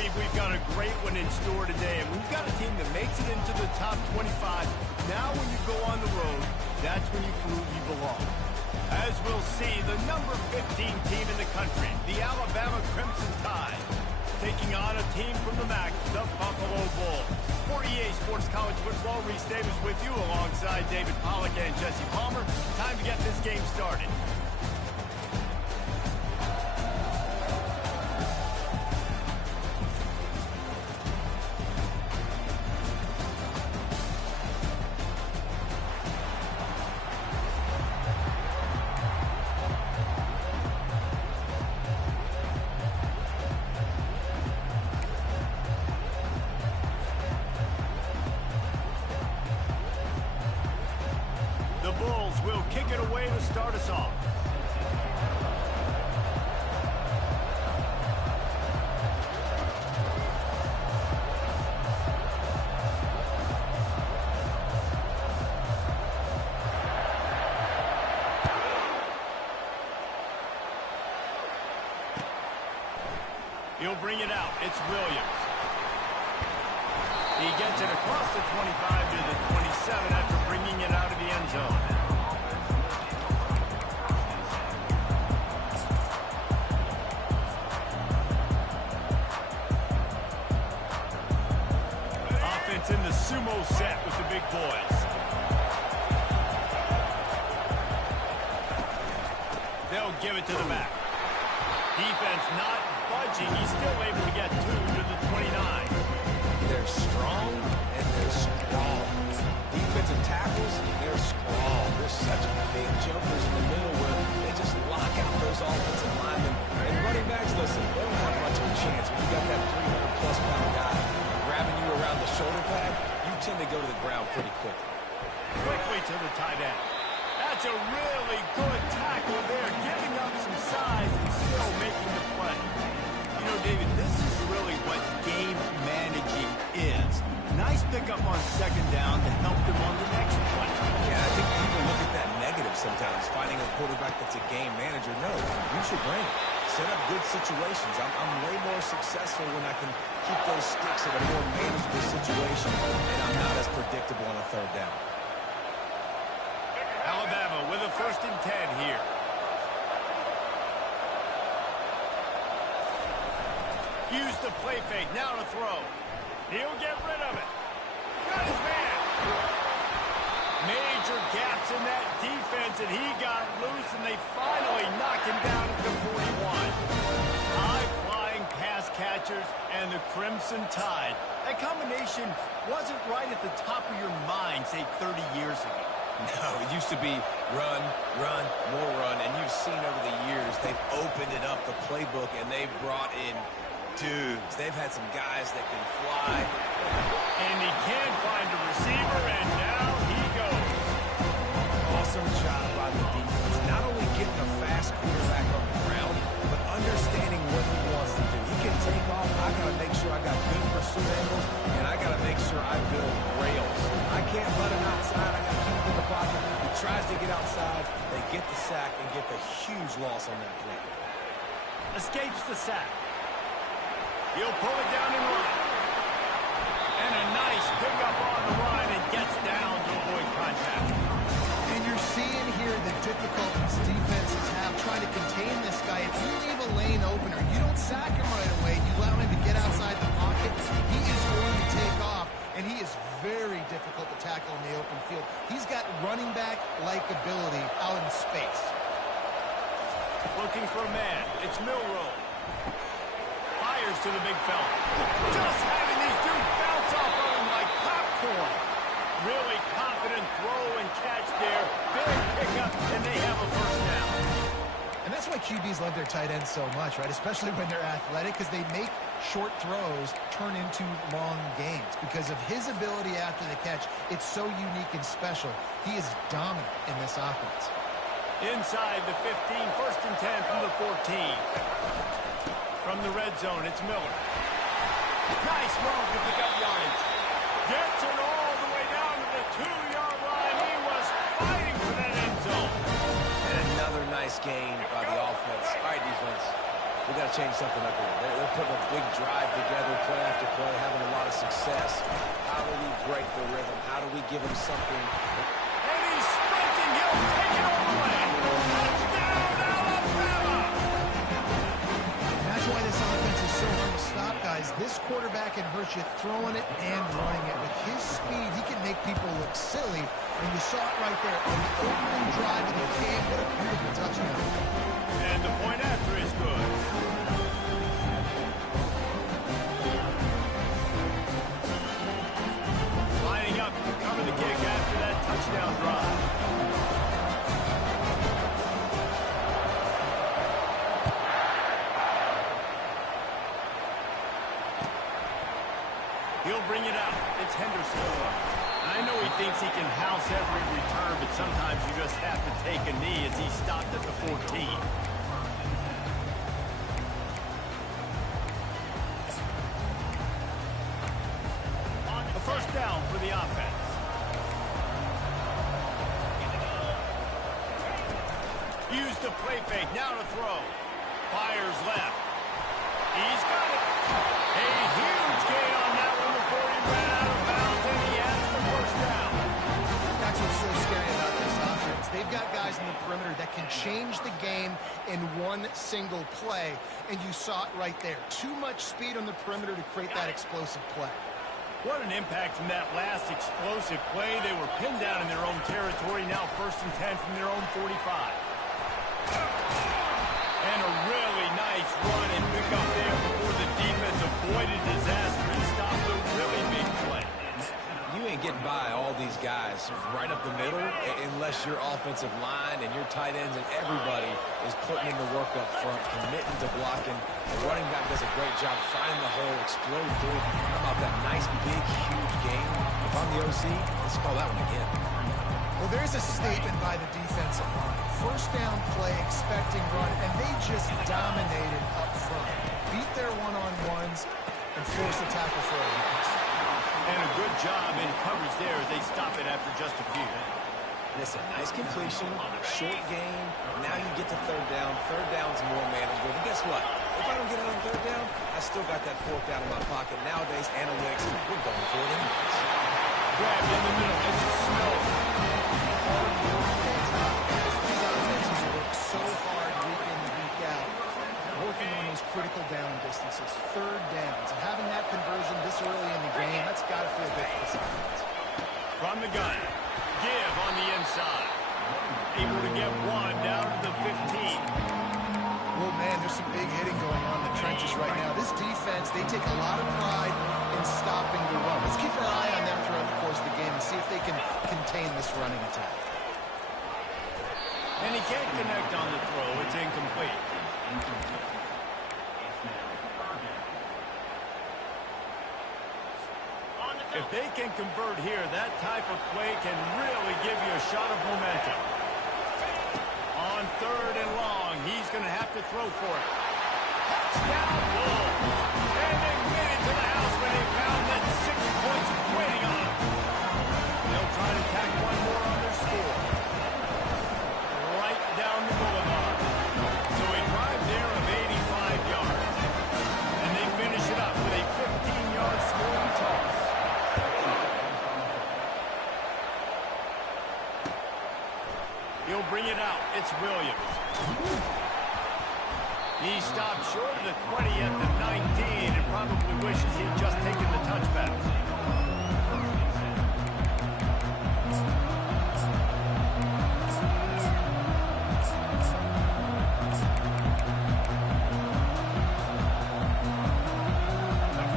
believe we've got a great one in store today, and we've got a team that makes it into the top 25. Now when you go on the road, that's when you prove you belong. As we'll see, the number 15 team in the country, the Alabama Crimson Tide, taking on a team from the MAC, the Buffalo Bulls. For EA Sports College Football, Reese Davis with you alongside David Pollack and Jesse Palmer. Time to get this game started. The Bulls will kick it away to start us off. He'll bring it out. It's Williams. He gets it across the 25 to the 27 after bringing it out of the end zone. Offense in the sumo set with the big boys. They'll give it to the back. Defense not budging. He's still able to get 2 to the 29. They're strong and they're strong. Defensive tackles, they're strong. There's such big jumpers in the middle where they just lock out those offensive linemen. And running backs, listen, they don't have much of a chance. When you got that 300-plus pound guy grabbing you around the shoulder pad, you tend to go to the ground pretty quickly. Quickly to the tight end. That's a really good tackle there, giving up some size and still making the play. You know, David, this is really what game managing is. Nice pickup on second down to help them on the next play. Yeah, I think people look at that negative sometimes, finding a quarterback that's a game manager. No, you should bring it. Set up good situations. I'm way more successful when I can keep those sticks in a more manageable situation, and I'm not as predictable on a third down. Alabama with a 1st and 10 here. Use the play fake, now to throw. He'll get rid of it. Got his man. Major gaps in that defense, and he got loose, and they finally knock him down at the 41. High-flying pass catchers and the Crimson Tide. That combination wasn't right at the top of your mind, say, 30 years ago. No, it used to be run, run, more run, and you've seen over the years they've opened it up, the playbook, and they've brought in dudes. They've had some guys that can fly. And he can't find a receiver, and now he goes. Awesome job by the defense. Not only getting a fast quarterback on the ground, but understanding what he wants to do. He can take off. I got to make sure I got good pursuit angles, and I got to make sure I build rails. I can't let him outside. I got to keep him in the pocket. He tries to get outside. They get the sack and get the huge loss on that play. Escapes the sack. He'll pull it down and run. And a nice pickup on the run and gets down to avoid contact. And you're seeing here the difficulties defenses have trying to contain this guy. If you leave a lane open or you don't sack him right away, you allow him to get outside the pocket, he is going to take off. And he is very difficult to tackle in the open field. He's got running back-like ability out in space. Looking for a man. It's Milroe. Fires to the big fella. Just having these dudes bounce off of him like popcorn. Really confident throw and catch there. Big pickup, and they have a 1st down. And that's why QBs love their tight ends so much, right? Especially when they're athletic, because they make short throws turn into long gains. Because of his ability after the catch, it's so unique and special. He is dominant in this offense. Inside the 15, 1st and 10 from the 14. From the red zone, it's Miller. Nice move to pick up yardage. Gets it all the way down to the 2-yard line. He was fighting for that end zone. And another nice gain by the offense. All right, defense. we got to change something up here. They're putting a big drive together, play after play, having a lot of success. How do we break the rhythm? How do we give them something? And he's sprinting. He'll take it all the way. Touchdown, Alabama! And that's why this offense is so hard to stop, guys. This quarterback can hurt you throwing it and running it. With his speed, he can make people look silly. And you saw it right there on the opening drive of the game. What a beautiful touchdown. And the point after is good. Lining up to cover the kick after that touchdown drive. He'll bring it out. It's Henderson. I know he thinks he can house every return, but sometimes you just have to take a knee as he stopped at the 14. A first down for the offense. Use the play fake. Now to throw. Fires left. He's got it. A huge gain on that one before he ran out of bounds, and he has the first down. That's what's so scary about this offense. They've got guys in the perimeter that can change the game in one single play, and you saw it right there. Too much speed on the perimeter to create that explosive play. What an impact from that last explosive play. They were pinned down in their own territory, now 1st and 10 from their own 45. And a really nice run and pick up there before the defense avoided disaster and stopped a really big play. You ain't getting by all these guys right up the middle unless your offensive line and your tight ends and everybody is putting in the work up front, committing to blocking. The running back does a great job finding the hole, explode through it. How about that nice, big, huge game? If I'm the OC, let's call that one again. Well, there's a statement by the defensive line. First down play, expecting run, and they just dominated up front. Beat their one-on-ones and forced a tackle for a loss. And a good job in coverage there as they stop it after just a few. Listen, nice completion, short game. Now you get to third down. Third down's more manageable. But guess what? If I don't get it on third down, I still got that fourth down in my pocket. Nowadays, analytics, we're going for it anyways. Grabbed in the middle. It's Snow. Hard work and tough. These offenses work so hard week in and week out, working on those critical down distances, third downs, and having that conversion this early in the game, that's got to feel good for this offense. From the gun. Give on the inside. Able to get one down to the 15. Well, man, there's some big hitting going on in the trenches right now. This defense, they take a lot of pride in stopping the run. Let's keep an eye on them throughout the course of the game and see if they can contain this running attack. And he can't connect on the throw. It's incomplete. If they can convert here, that type of play can really give you a shot of momentum. On third and long, he's going to have to throw for it. Touchdown, Bulls. And they made it to the house when they found that 6 points waiting on them. They'll try to tack one more on their score. Right down the boulevard. So a drive there of 85 yards. And they finish it up with a 15-yard scoring toss. He'll bring it out. It's Williams. He stopped short of the 20 at the 19 and probably wishes he'd just taken the touchback.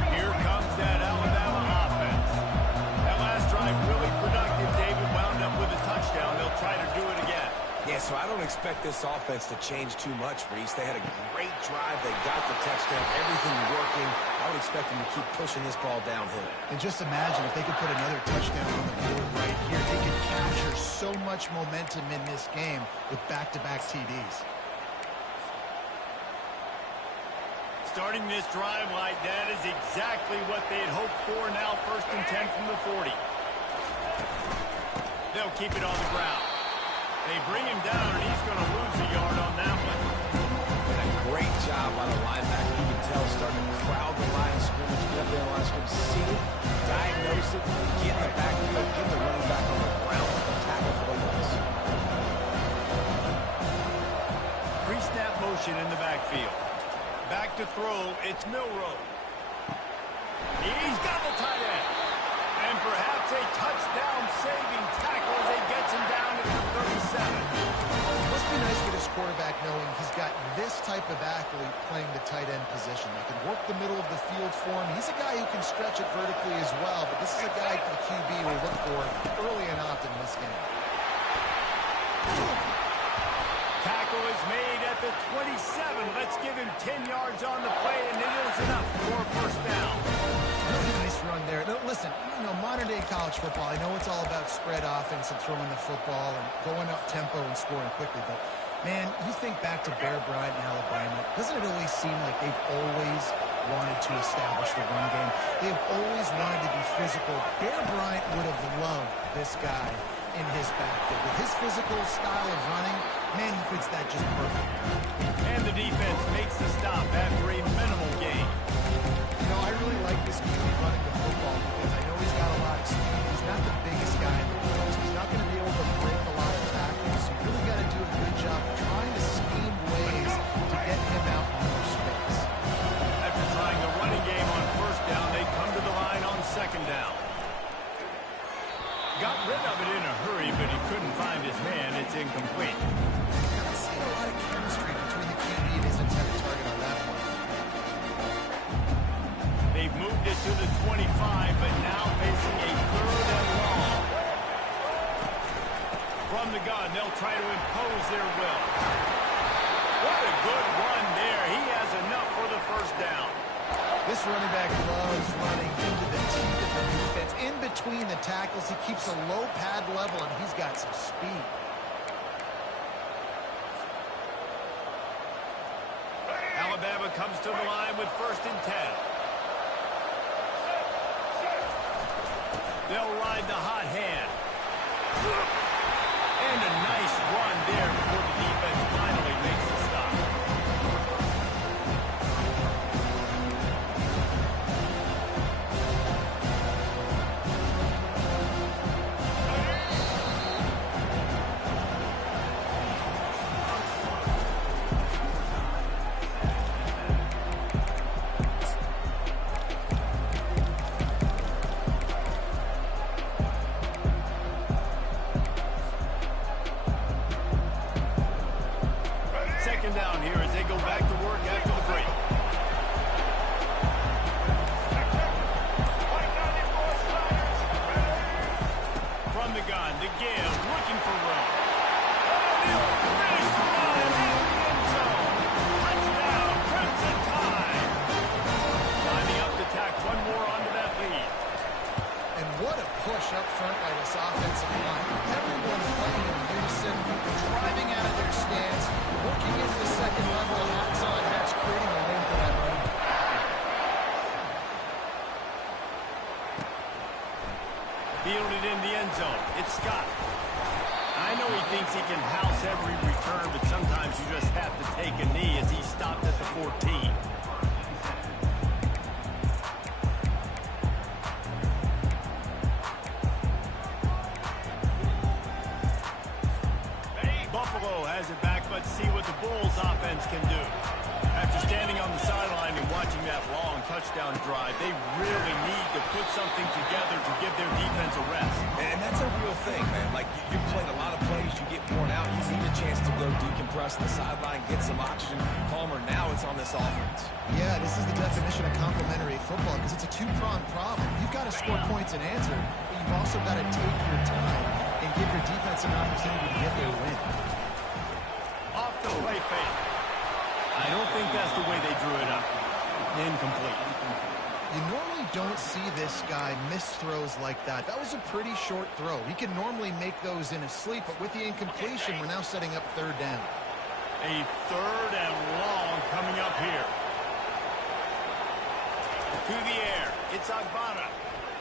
Here comes that Alabama offense. That last drive really productive. David wound up with a touchdown. They'll try to do it again. Yeah, so I don't expect this offense to change too much, Reese. They had a great drive. They got the touchdown. Everything working. I would expect them to keep pushing this ball downhill. And just imagine if they could put another touchdown on the board right here. They could capture so much momentum in this game with back-to-back TDs. Starting this drive like that is exactly what they'd hoped for. Now 1st and 10 from the 40. They'll keep it on the ground. They bring him down, and he's going to lose a yard on that one. And a great job by the force it, get in the backfield, get the running back on the ground, and tackle for the loss. Pre-snap motion in the backfield. Back to throw, it's Milroe. He's got the tight end. And perhaps a touchdown-saving tackle as he gets him down to the 37. It must be nice for this quarterback knowing he's got this type of athlete playing the tight end position. That can work the middle of the field for him. He's a guy who can stretch it vertically as well, but this is a guy the QB will look for early and often in this game. Tackle is made at the 27. Let's give him 10 yards on the play, and it is enough for a first down. Really nice run there. No, listen, modern-day college football, I know it's all about spread offense and throwing the football and going up tempo and scoring quickly, but, man, you think back to Bear Bryant in Alabama, doesn't it always seem like they've always wanted to establish the run game? They've always wanted to be physical. Bear Bryant would have loved this guy in his backfield. With his physical style of running, man, he fits that just perfect. And the defense makes the stop after a minimal gain. I really like this QB running the football because I know he's got a lot of speed. He's not the biggest guy in the world, so he's not going to be able to break a lot of tackles. So you really got to do a good job trying to scheme ways to get him out in more space. After trying the running game on first down, they come to the line on second down. Got rid of it in a hurry, but he couldn't find his man. It's incomplete. Not seeing a lot of chemistry between the QB and his intended target on that one. They've moved it to the 25, but now facing a third and long. From the gun, they'll try to impose their will. What a good run there. He has enough for the first down. This running back loves running into the teeth of the defense. In between the tackles, he keeps a low pad level, and he's got some speed. Alabama comes to the line with 1st and 10. They'll ride the hot hand. And a nice run there before the defense finally makes the stop. Second down here as they go back to work after the break. From the gun, the give, looking for room. He'll finish the line in the end zone. Touchdown, Crimson Tide. Lining up to tack one more onto that lead. And what a push up front by this offensive line. Everyone playing in unison, driving out of their stance, working into the second level, hats on, hats creating a lane for that run. Fielded in the end zone. It's Scott. I know he thinks he can house every return, but sometimes you just have to take a knee as he stopped at the 14. Buffalo has it back, but see what the Bulls offense can do. After standing on the sideline and watching that long touchdown drive, they really need to put something together to give their defense a rest. And that's a real thing, man. Like, you've played a lot of plays, you get worn out, you need a chance to go decompress on the sideline, get some oxygen, calmer. Now it's on this offense. Yeah, this is the definition of complementary football because it's a two-pronged problem. You've got to score points and answer, but you've also got to take your time and give your defense an opportunity to get their win. Off the play fake. I don't think that's the way they drew it up. Incomplete. You normally don't see this guy miss throws like that. That was a pretty short throw. He can normally make those in his sleep, but with the incompletion, we're now setting up third down. A third and long coming up here. To the air. It's Agbana.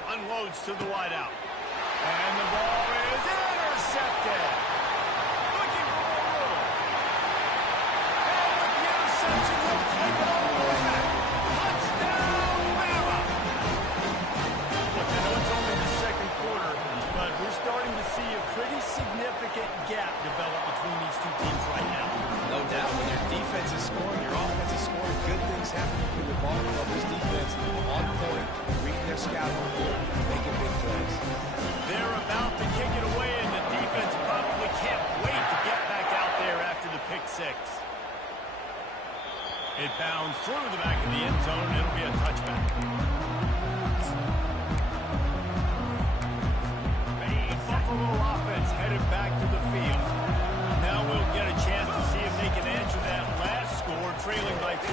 Unloads to the wideout. And the ball is intercepted. Looking for more room. And with the interception, he'll take it all the way back. Touchdown, Bama. Look, I know it's only the significant gap developed between these two teams right now. No doubt. When your defense is scoring, your offense is scoring, good things happen for your ball. Love this defense on point, reading their scouting report, making big plays. They're about to kick it away, and the defense probably can't wait to get back out there after the pick six. It bounds through the back of the end zone. It'll be a touchback. The Buffalo offense headed back to the field. Now we'll get a chance to see if they can answer that last score, trailing by 14,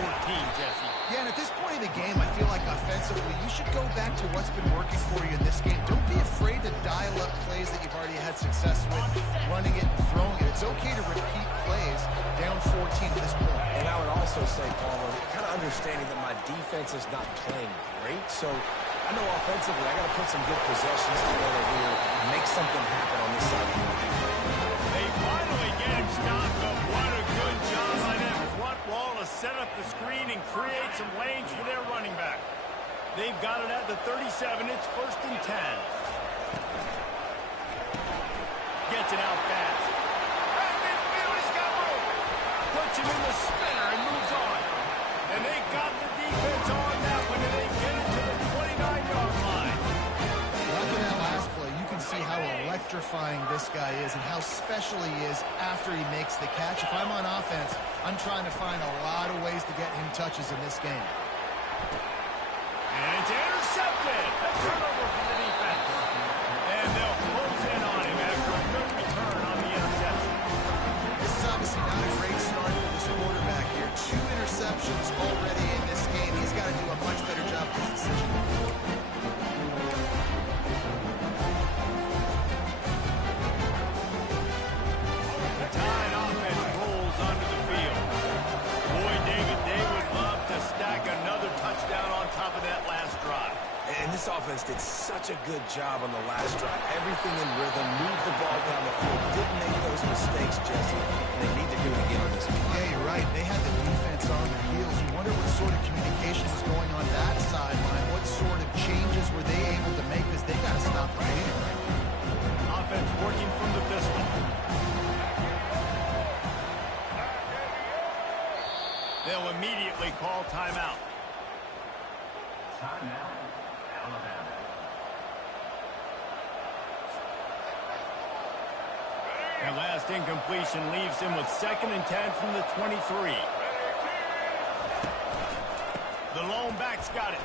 Jesse. Yeah, and at this point in the game, I feel like offensively, you should go back to what's been working for you in this game. Don't be afraid to dial up plays that you've already had success with, running it and throwing it. It's okay to repeat plays down 14 at this point. And I would also say, Palmer, kind of understanding that my defense is not playing great, so I know offensively I got to put some good possessions together here and make something happen on this side of the field. They finally get him stopped, but what a good job by that front wall to set up the screen and create some lanes for their running back. They've got it at the 37. It's 1st and 10. Gets it out fast. At midfield, he's got room. Puts him in the spinner and moves on. And they got the defense on that one, and they get it to the 29-yard line. Look at that last play. You can see how electrifying this guy is and how special he is after he makes the catch. If I'm on offense, I'm trying to find a lot of ways to get him touches in this game. And it's intercepted. A turnover for the defense. And they'll close in on him after a good return on the interception. This is obviously not a great start for this quarterback here. 2 interceptions already in this game. He's got to do a much better job with his decision. The Tide offense rolls onto the field. Boy, David, they would love to stack another touchdown on top of that last drive. And this offense did such a good job on the last drive. Everything in rhythm, moved the ball down the field, didn't make those mistakes, Jesse. And they need to do it again on this one. Yeah, you're right. They had the defense on their heels. You wonder what sort of communication was going on that sideline. What sort of changes were they able to make? Because they got to stop the bleeding right now. Offense working from the pistol. They'll immediately call timeout. Timeout, Alabama. Their last incompletion leaves him with 2nd and 10 from the 23. The lone back's got it.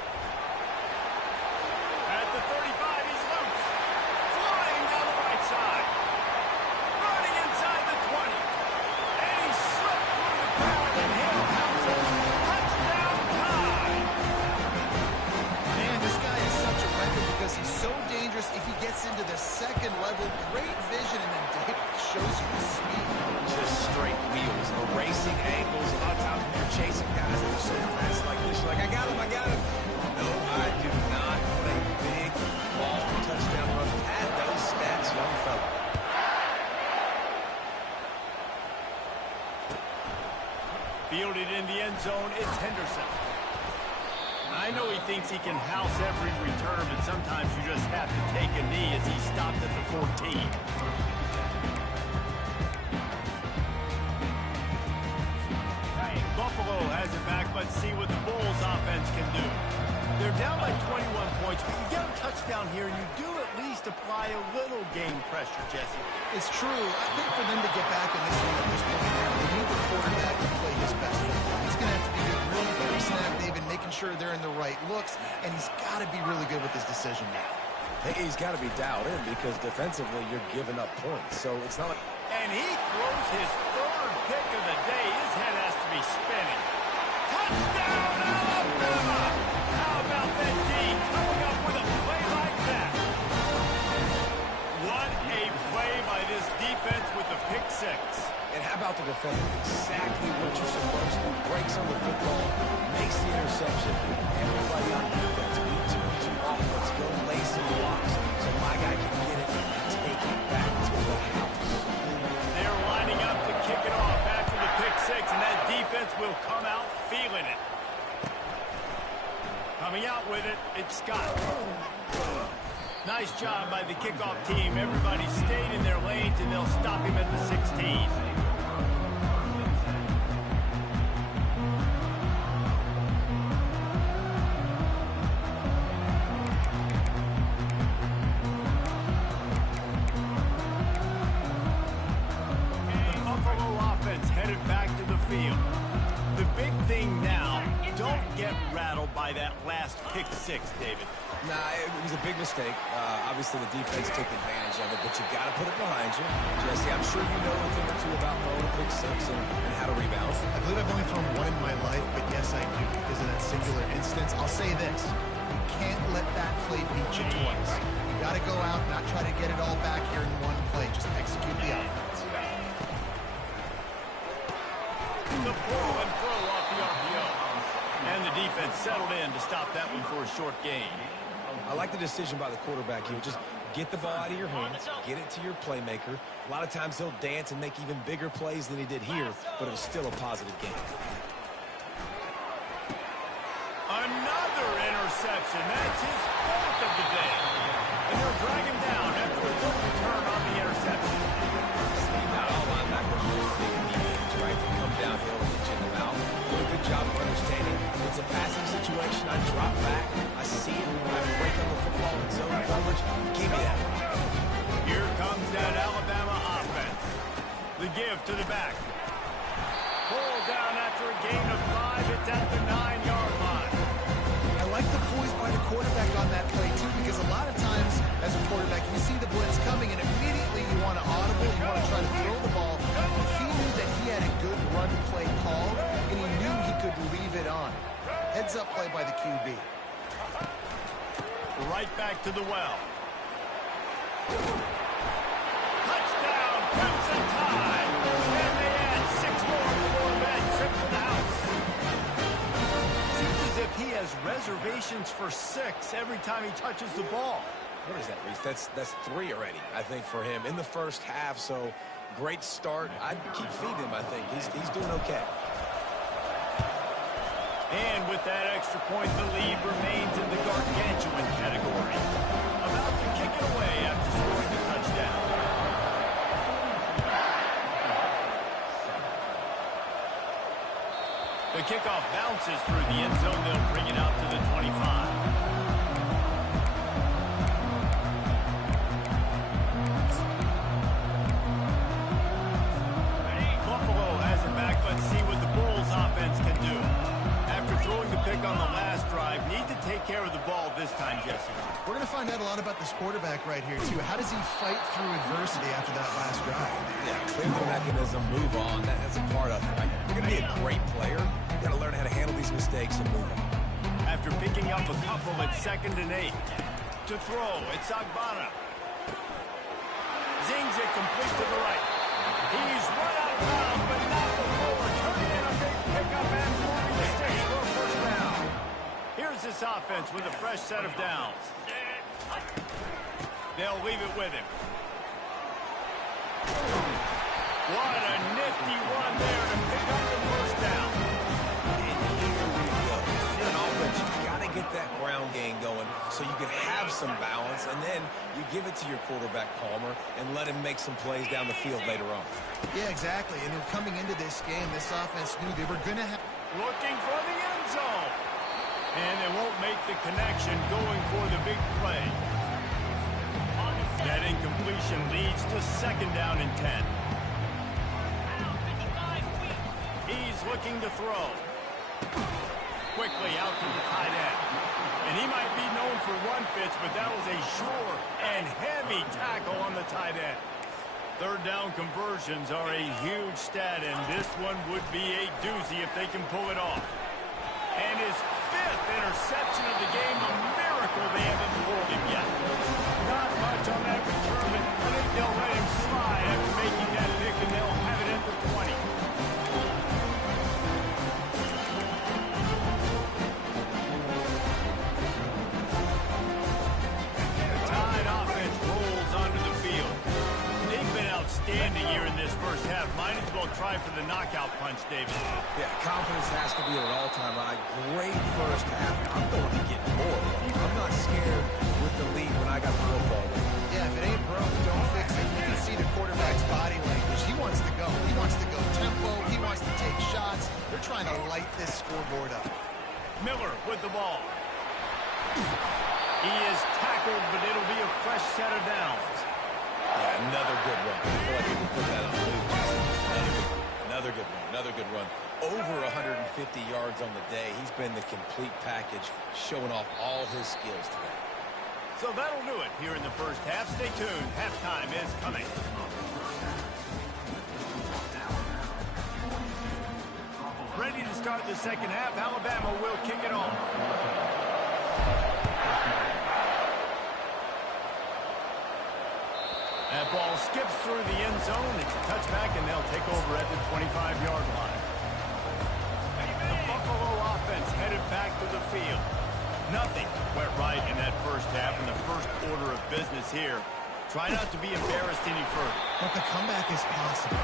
At the 35, he's loose. Flying down the right side. Running inside the 20. And he slipped through the crowd and Hill house it. Touchdown Tide. Man, this guy is such a weapon because he's so dangerous if he gets into the second level. Great vision, and then David shows you the speed. Just straight wheels, erasing angles. A lot of times when you're chasing guys that are so fast like this, you're like, I got him. No, I do not. What a big ball touchdown run. Add those stats, young fella. Fielded in the end zone, it's Henderson. I know he thinks he can house every return, but sometimes you just have to take a knee as he stopped at the 14. Buffalo has it back. Let's see what the Bulls offense can do. They're down by 21 points, but you get a touchdown here, and you do at least apply a little game pressure, Jesse. It's true. I think for them to get back in this game at this point now, they need the quarterback to play his best football. He's going to have to be good really every snap, David, making sure they're in the right looks, and he's got to be really good with his decision now. He's got to be dialed in because defensively you're giving up points. So it's not like... And he throws his 3rd pick of the day. His head has to be spinning. Touchdown, Alabama! How about that D coming up with a play like that? What a play by this defense with the pick six. And how about the defender? Exactly what you're supposed to. Breaks on the football, makes the interception. Everybody on defense, beat to offense, go lay some blocks so my guy can get it and take it back to the house. They're lining up to kick it off after the pick six, and that defense will come out feeling it. Coming out with it, it's Scott. Nice job by the kickoff team. Everybody stayed in their lanes, and they'll stop him at the 16. The Buffalo offense headed back to the field. The big thing now, don't get rattled by that last pick six, David. Nah, it was a big mistake. Obviously, the defense took advantage of it, but you got to put it behind you. Jesse, I'm sure you know a thing or two about throwing a pick six and how to rebound. I believe I've only thrown one in my life, but yes, I do because of that singular instance. I'll say this. You can't let that play beat you twice. You got to go out, not try to get it all back here in one play. Just execute the offense. The pull and throw off the RPO. And the defense settled in to stop that one for a short gain. I like the decision by the quarterback here. Just get the ball out of your hands, get it to your playmaker. A lot of times he'll dance and make even bigger plays than he did here, but it was still a positive game. Another interception. That's his fourth of the day. And they'll drag him down after a good return on the interception. See, not all linebackers are big defense, right? They come downhill and hit you in the mouth. Do a good job of understanding. It's a passing situation. I drop back. I see it. I break on the football in zone coverage. Give me that. Here comes that Alabama offense. The give to the back. Pull down after a gain of 5. It's at the 9-yard line. I like the poise by the quarterback on that play, too, because a lot of times, as a quarterback, you see the blitz coming, and immediately you want to audible, you want to try to throw the ball. He knew that he had a good run play call, and he knew he could leave it on. Heads up play by the QB. Right back to the well. Touchdown, Crimson Tide. And they add 6 more before that trip to the house. Seems as if he has reservations for 6 every time he touches the ball. What is that, Reese? That's 3 already, I think, for him in the first half. So great start. I'd keep feeding him, I think. He's doing okay. And with that extra point, the lead remains in the gargantuan category. About to kick it away after scoring the touchdown. The kickoff bounces through the end zone. They'll bring it out to the 25. Buffalo has it back. Let's see what the Bulls offense can do. After throwing the pick on the last drive, need to take care of the ball this time, Jesse. We're going to find out a lot about this quarterback right here, too. How does he fight through adversity after that last drive? Yeah, clear the mechanism, move on. That's a part of it. Right? You're going to be a great player. You got to learn how to handle these mistakes and move on. After picking up a couple at 2nd and 8. To throw, it's Agbana. Zings it complete to the right. He's run out of bounds, but not before turning in a big pickup and moving the sticks for a first down. Here's this offense with a fresh set of downs. They'll leave it with him. What a nifty run there to pick up the first down. And here we go. In an offense, you got to get that ground game going so you can have some balance, and then you give it to your quarterback, Palmer, and let him make some plays down the field later on. Yeah, exactly. And coming into this game, this offense knew they were going to have... Looking for the end zone. And they won't make the connection going for the big play. That incompletion leads to 2nd down and 10. He's looking to throw. Quickly out to the tight end. And he might be known for run fits, but that was a sure and heavy tackle on the tight end. 3rd down conversions are a huge stat, and this one would be a doozy if they can pull it off. And his 5th interception of the game, a miracle they haven't pulled him yet. Not much on that return, but I think they'll let him slide after making that pick, and they'll have it at the 20. The Tide offense rolls onto the field. They've been outstanding here in this first half. Might as well try for the knockout punch, David. Yeah, confidence has to be at an all-time high. Great first half. I'm going to get more. I'm not scared with the lead when I got the football. Yeah, if it ain't broke, don't fix it. You can see the quarterback's body language. He wants to go. He wants to go tempo. He wants to take shots. They're trying to light this scoreboard up. Miller with the ball. He is tackled, but it'll be a fresh set of downs. Yeah, another good run. I feel like you can put that on loop. Another good run. Another good run. Over 150 yards on the day. He's been the complete package, showing off all his skills today. So that'll do it here in the first half. Stay tuned. Halftime is coming. Ready to start the second half. Alabama will kick it off. That ball skips through the end zone. It's a touchback, and they'll take over at the 25-yard line. The Buffalo offense headed back to the field. Nothing went right in that first half in the first order of business here. Try not to be embarrassed any further. But the comeback is possible.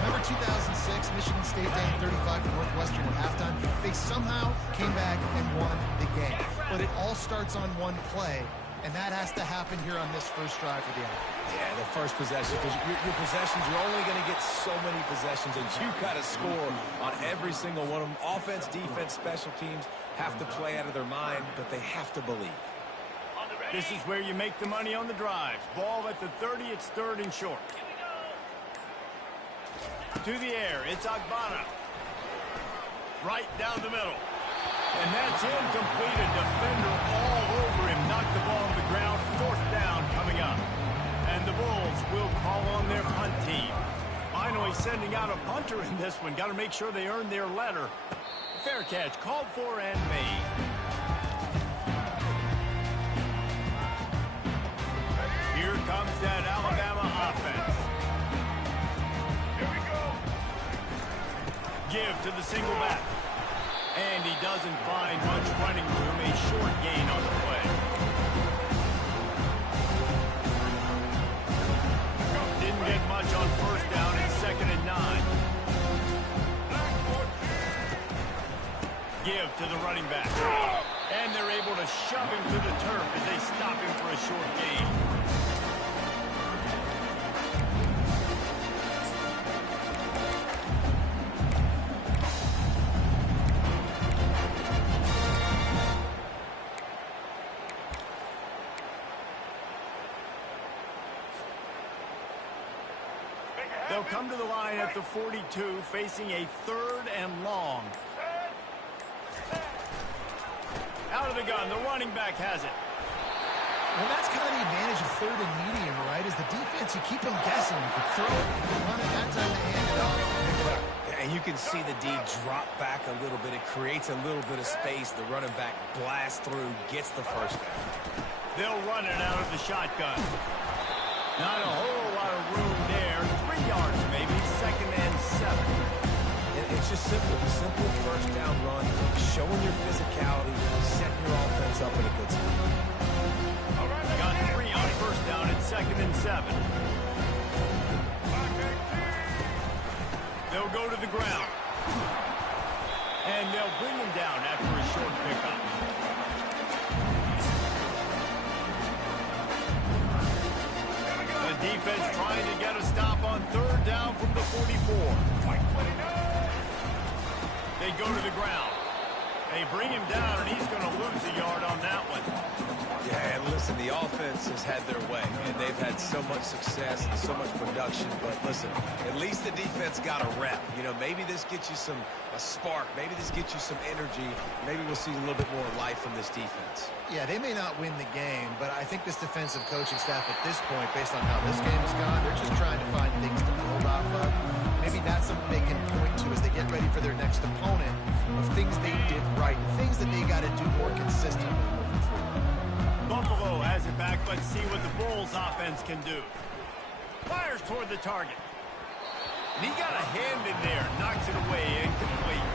Remember 2006, Michigan State down 35 to Northwestern at halftime? They somehow came back and won the game. But it all starts on one play, and that has to happen here on this first drive for the offense. Yeah, the first possession. Because your possessions, you're only going to get so many possessions, and you got to score on every single one of them. Offense, defense, special teams have to play out of their mind, but they have to believe. This is where you make the money on the drives. Ball at the 30, it's third and short. To the air, it's Agbana. Right down the middle. And that's incomplete. A defender all over him. Knocked the ball on the ground. Fourth down coming up. And the Bulls will call on their punt team. Finally sending out a punter in this one. Got to make sure they earn their letter. Fair catch called for and made. Here comes that Alabama offense. Here we go. Give to the single back. And he doesn't find much running room. A short gain on the play. Didn't get much on first down. It's 2nd and 9. Give to the running back. And they're able to shove him to the turf as they stop him for a short gain. They'll come to the line at the 42, facing a 3rd and long. Out of the gun, the running back has it. Well, that's kind of the advantage of 3rd and medium, right? Is the defense, you keep them guessing. You can throw it, you can run it, that time they hand it off, pick it up. And you can see the D drop back a little bit. It creates a little bit of space. The running back blasts through, gets the first down. They'll run it out of the shotgun. Not a whole lot of room there. 3 yards maybe, 2nd and 7. It's just simple. Simple first down run, showing your physicality, setting your offense up in a good spot. Got 3 on first down at 2nd and 7. They'll go to the ground. And they'll bring him down after a short pickup. The defense trying to get a stop on 3rd down from the 44. They go to the ground. They bring him down, and he's going to lose a yard on that one. Yeah, and listen, the offense has had their way, and they've had so much success and so much production. But listen, at least the defense got a rep. You know, maybe this gets you a spark. Maybe this gets you some energy. Maybe we'll see a little bit more life from this defense. Yeah, they may not win the game, but I think this defensive coaching staff at this point, based on how this game has gone, they're just trying to find things to build off of. Maybe that's something they can point to as they get ready for their next opponent of things they did right, things that they got to do more consistently moving forward. Buffalo has it back. Let's see what the Bulls offense can do. Fires toward the target. And he got a hand in there, knocks it away, incomplete.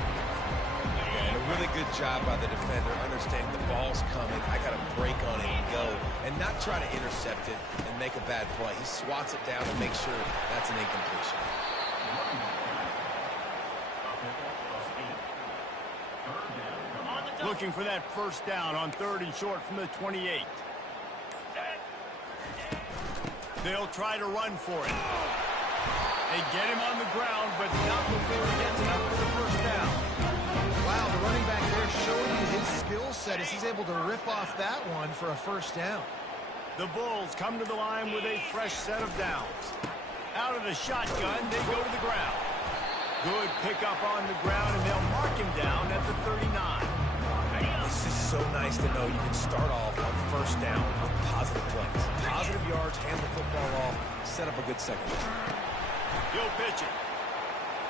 And a really good job by the defender, understanding the ball's coming. I got to break on it and go, and not try to intercept it and make a bad play. He swats it down and makes sure that's an incompletion. Looking for that first down on 3rd and short from the 28. They'll try to run for it. They get him on the ground, but not before he gets enough for the first down. Wow, the running back there showing you his skill set as he's able to rip off that one for a first down. The Bulls come to the line with a fresh set of downs. Out of the shotgun, they go to the ground. Good pickup on the ground, and they'll mark him down at the 39. It's just so nice to know you can start off on first down with positive plays. Positive yards, hand the football off, set up a good second. He'll pitch it.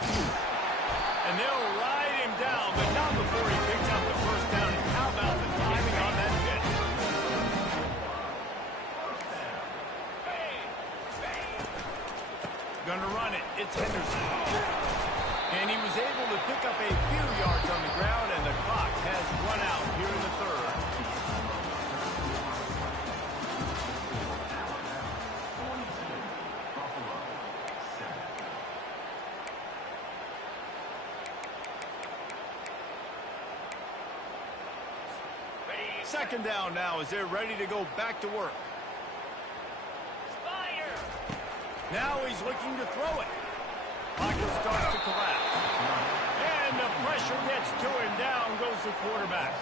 And they'll ride him down, but not before he picks up the first down. And how about the timing on that pitch? Gonna run it. It's Henderson. And he was able to pick up a few yards on the ground, and the clock has run out here in the 3rd. Second down now as they're ready to go back to work. Now he's looking to throw it. Pocket starts to collapse. And the pressure gets to him. Down goes the quarterback.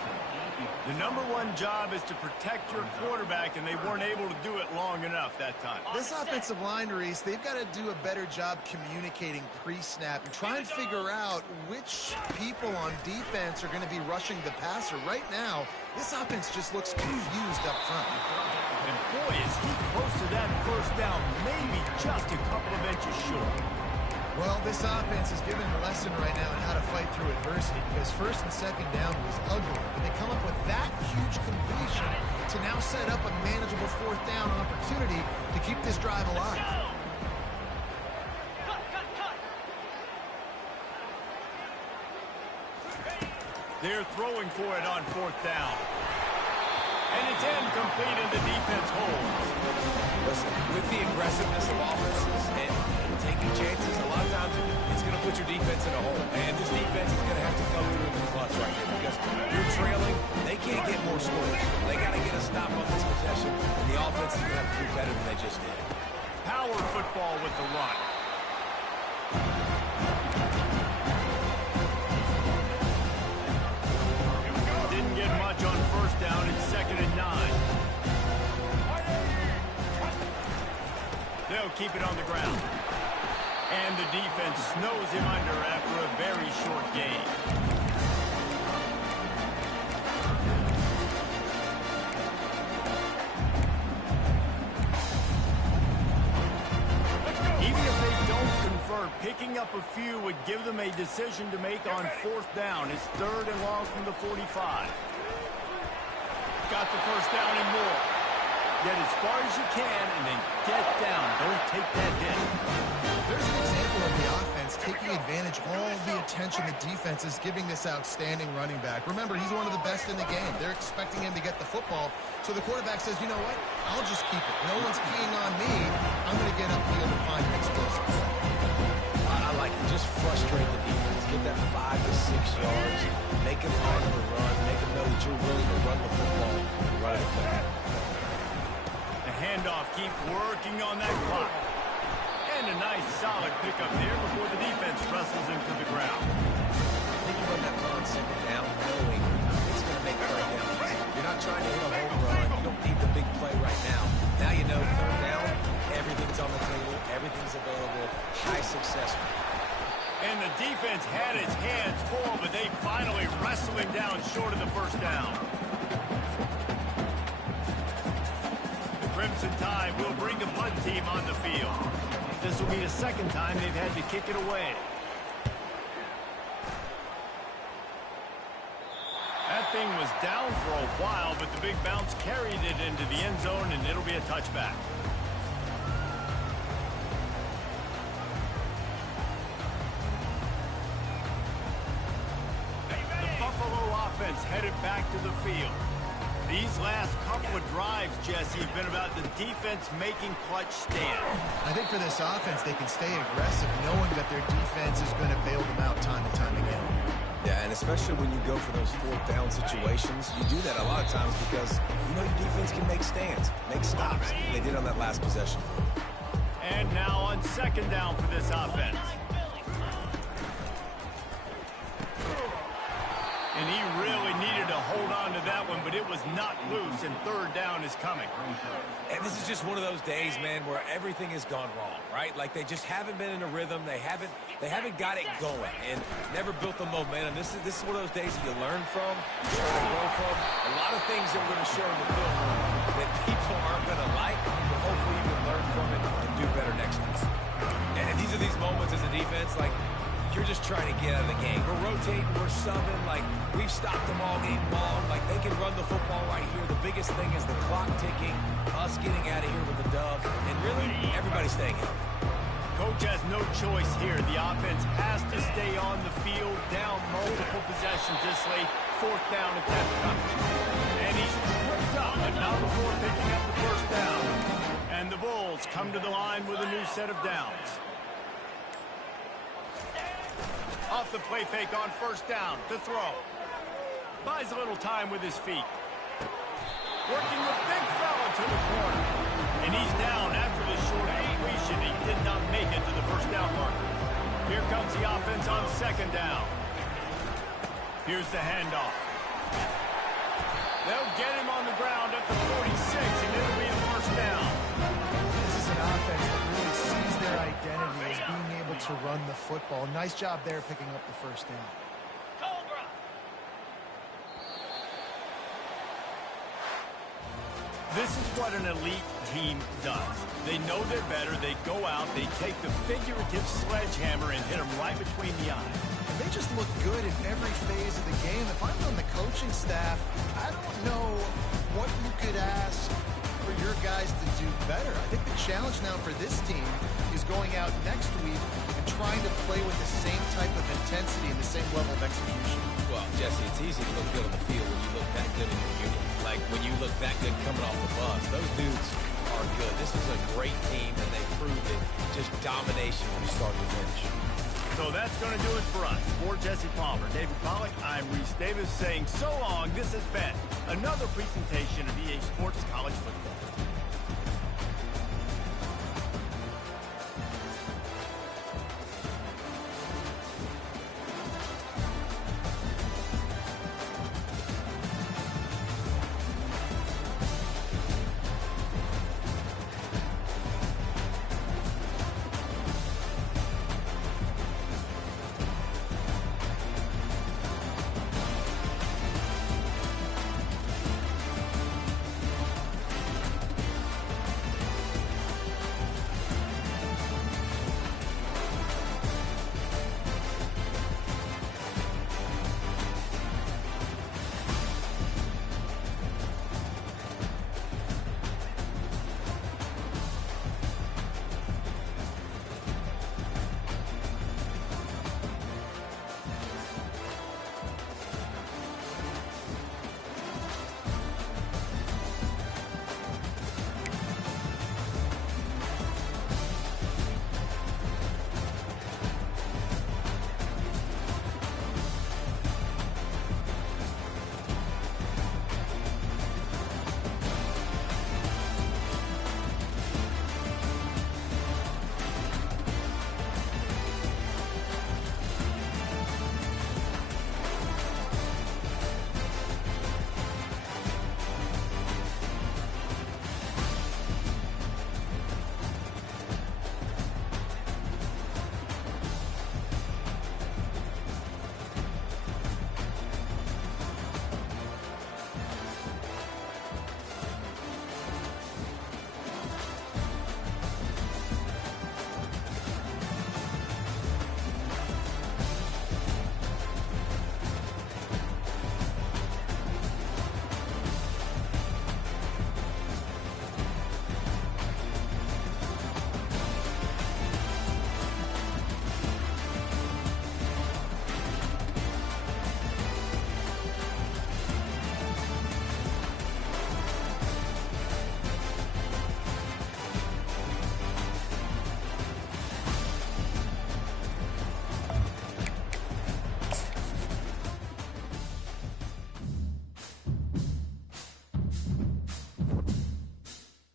The #1 job is to protect your quarterback, and they weren't able to do it long enough that time. This offensive line, Reese, they've got to do a better job communicating pre-snap and try and figure out which people on defense are going to be rushing the passer. Right now, this offense just looks confused up front. And boy, is he close to that first down, maybe just a couple of inches short. Well, this offense is giving a lesson right now on how to fight through adversity because 1st and 2nd down was ugly. But they come up with that huge completion to now set up a manageable 4th down opportunity to keep this drive alive. They're throwing for it on 4th down. And it's incomplete, and the defense holds. Listen, with the aggressiveness of offenses and taking chances, a lot of times it's going to put your defense in a hole. And this defense is going to have to come through in the clutch right here because you're trailing. They can't get more scores. They got to get a stop on this possession, and the offense is going to have to do better than they just did. Power football with the run. Didn't get much on 1st down. It's 2nd and 9. They'll keep it on the ground. And the defense snows him under after a very short gain. Even if they don't convert, picking up a few would give them a decision to make on 4th down. It's 3rd and long from the 45. Got the first down and more. Get as far as you can and then get down. Don't take that hit. There's an example of the offense taking advantage of all the attention the defense is giving this outstanding running back. Remember, he's one of the best in the game. They're expecting him to get the football. So the quarterback says, you know what? I'll just keep it. No one's keying on me. I'm going to get upfield and find explosives. I like it. Just frustrate the defense. Get that 5 to 6 yards. Make them on the run. Make them know that you're willing to run the football and run it quick. The handoff keeps working on that clock. And a nice solid pickup there before the defense wrestles him to the ground. Then you run that run 2nd down, knowing it's going to make third down easy. You're not trying to hit a home run. You don't need the big play right now. Now you know 3rd down, everything's on the table, everything's available, high success rate. And the defense had its hands full, but they finally wrestle him down short of the first down. The Crimson Tide will bring the punt team on the field. This will be the 2nd time they've had to kick it away. That thing was down for a while, but the big bounce carried it into the end zone, and it'll be a touchback. The Buffalo offense headed back to the field. These last couple of drives, Jesse, have been about the defense making clutch stands. I think for this offense, they can stay aggressive knowing that their defense is going to bail them out time and time again. Yeah, and especially when you go for those fourth down situations. You do that a lot of times because you know your defense can make stands, make stops. They did on that last possession. And now on second down for this offense. And he really needed to hold on to that one, but it was not loose, and third down is coming. And this is just one of those days, man, where everything has gone wrong, right? Like they just haven't been in a rhythm. They haven't got it going and never built the momentum. This is one of those days that you learn from, you try to grow from. A lot of things that we're going to show in the film that people aren't going to like, but hopefully you can learn from it and do better next week. And these are these moments as a defense, like, you're just trying to get out of the game. We're rotating, we're subbing, like we've stopped them all game long. Like they can run the football right here. The biggest thing is the clock ticking, us getting out of here with the dub, and really everybody staying healthy. Coach has no choice here. The offense has to stay on the field, down multiple possessions this late. Fourth down attempt coming. And he's tripped up, but not before picking up the first down. And the Bulls come to the line with a new set of downs. Off the play fake on first down to throw. Buys a little time with his feet. Working the big fella to the corner. And he's down after the short completion. He did not make it to the first down marker. Here comes the offense on second down. Here's the handoff. They'll get him on the ground at the 46, and it'll be a first down. This is an offense that really sees their identity as being able to run the football. Nice job there picking up the first down. This is what an elite team does. They know they're better. They go out. They take the figurative sledgehammer and hit them right between the eyes. And they just look good in every phase of the game. If I'm on the coaching staff, I don't know what you could ask for your guys to do better. I think the challenge now for this team is going out next week and trying to play with the same type of intensity and the same level of execution. Well, Jesse, it's easy to look good on the field when you look that good in your unit. Like when you look that good coming off the bus. Those dudes are good. This is a great team, and they proved it. Just domination from start to finish. So that's going to do it for us. For Jesse Palmer, David Pollack, I'm Reese Davis saying so long. This has been another presentation of EA Sports College Football.